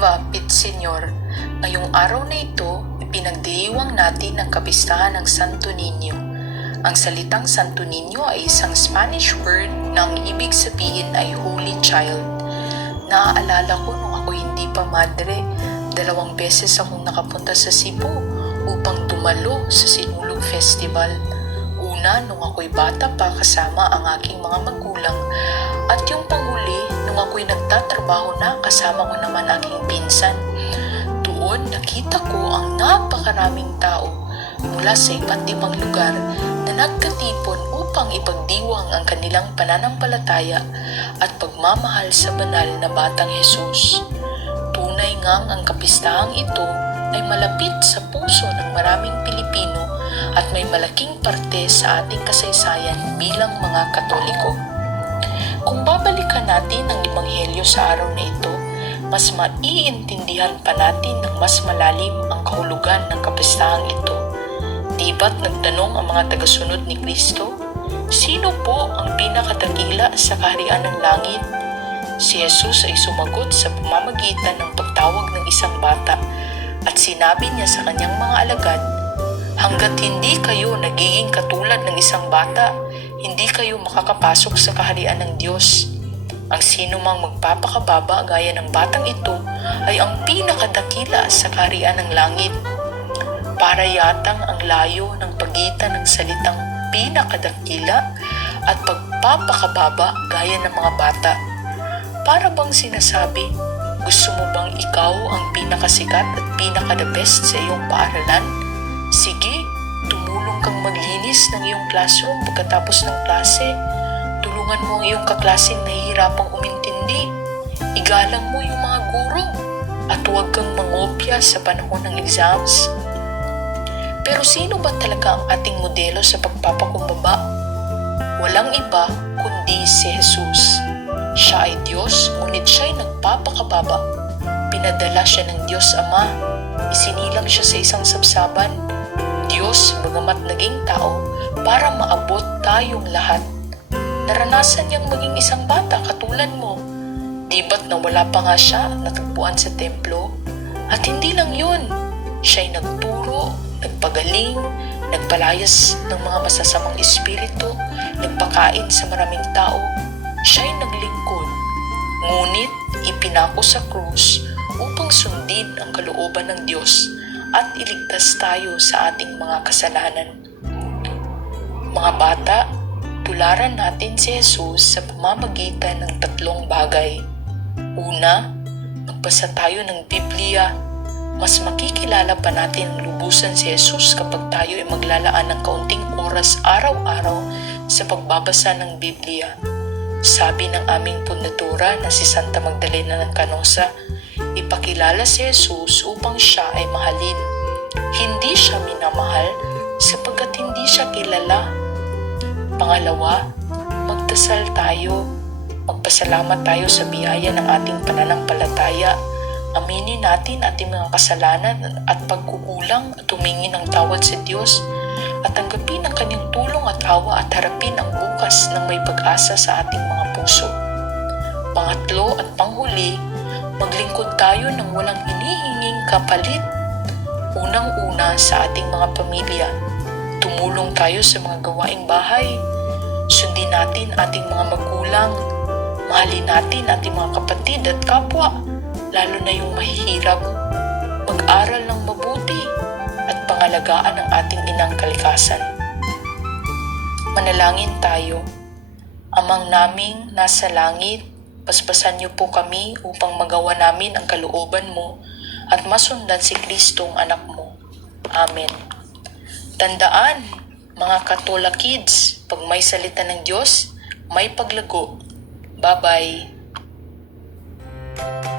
Viva Pit Senyor, ngayong araw na ito, ipinagdiriwang natin ang kapistahan ng Santo Niño. Ang salitang Santo Niño ay isang Spanish word na ang ibig sabihin ay Holy Child. Naaalala ko nung ako hindi pa madre, dalawang beses akong nakapunta sa Cebu upang dumalo sa Sinulog Festival. Una, nung ako'y bata pa kasama ang aking mga magulang at yung panghuli, nung ako'y nagtatrabaho na kasama ko naman aking pinsan. Doon, nakita ko ang napakaraming tao mula sa iba't ibang lugar na nagkatipon upang ipagdiwang ang kanilang pananampalataya at pagmamahal sa banal na batang Jesus. Tunay ngang ang kapistahang ito ay malapit sa puso ng maraming Pilipino at may malaking parte sa ating kasaysayan bilang mga Katoliko. Kung babalikan natin ang Ebanghelyo sa araw na ito, mas maiintindihan pa natin ng mas malalim ang kahulugan ng kapistahang ito. Di ba't nagtanong ang mga tagasunod ni Kristo? Sino po ang pinakadakila sa kaharian ng langit? Si Jesus ay sumagot sa pamamagitan ng pagtawag ng isang bata at sinabi niya sa kanyang mga alagad, Hanggat hindi kayo nagiging katulad ng isang bata, hindi kayo makakapasok sa kaharian ng Diyos. Ang sino mang magpapakababa gaya ng batang ito ay ang pinakadakila sa kaharian ng langit. Para yatang ang layo ng pagitan ng salitang pinakadakila at pagpapakababa gaya ng mga bata. Para bang sinasabi, gusto mo bang ikaw ang pinakasikat at pinaka-the best sa iyong paaralan? Sige, tumulong kang maglinis ng iyong classroom pagkatapos ng klase. Tulungan mo ang iyong kaklaseng nahihirapang umintindi. Igalang mo yung mga guro at huwag kang mangopya sa panahon ng exams. Pero sino ba talaga ang ating modelo sa pagpapakumbaba? Walang iba kundi si Jesus. Siya ay Diyos, ngunit siya'y nagpapakababa. Pinadala siya ng Diyos Ama. Isinilang siya sa isang sabsaban. Diyos, bagamat naging tao, para maabot tayong lahat. Naranasan niyang maging isang bata katulad mo. Di ba't nawala pa nga siya at natagpuan sa templo? At hindi lang yun. Siya'y nagturo, nagpagaling, nagpalayas ng mga masasamang espiritu, nagpakain sa maraming tao. Siya'y ipinako sa krus upang sundin ang kalooban ng Diyos at iligtas tayo sa ating mga kasalanan. Mga bata, tularan natin si Jesus sa pamamagitan ng tatlong bagay. Una, magbasa tayo ng Biblia. Mas makikilala pa natin lubusan si Jesus kapag tayo ay maglalaan ng kaunting oras araw-araw sa pagbabasa ng Biblia. Sabi ng aming pundadora na si Santa Magdalena ng Canosa, ipakilala si Jesus upang siya ay mahalin. Hindi siya minamahal sapagkat hindi siya kilala. Pangalawa, magdasal tayo. Magpasalamat tayo sa biyaya ng ating pananampalataya. Aminin natin ating mga kasalanan at pagkukulang at tumingin ng tawad sa Diyos at tanggapin ang kanyang tulong at awa at harapin ang bukas ng may pag-asa sa ating mga puso. Pangatlo at panghuli, maglingkod tayo ng walang hinihinging kapalit. Unang-una sa ating mga pamilya, tumulong tayo sa mga gawaing bahay. Sundin natin ating mga magulang. Mahalin natin ating mga kapatid at kapwa, lalo na yung mahihirap. Mag-aral ng mabuti at pangalagaan ang ating inang kalikasan. Manalangin tayo. Amang naming nasa langit, paspasan niyo po kami upang magawa namin ang kalooban mo at masundan si Kristong anak mo. Amen. Tandaan, mga Katola kids, pag may salita ng Diyos, may paglago. Bye-bye.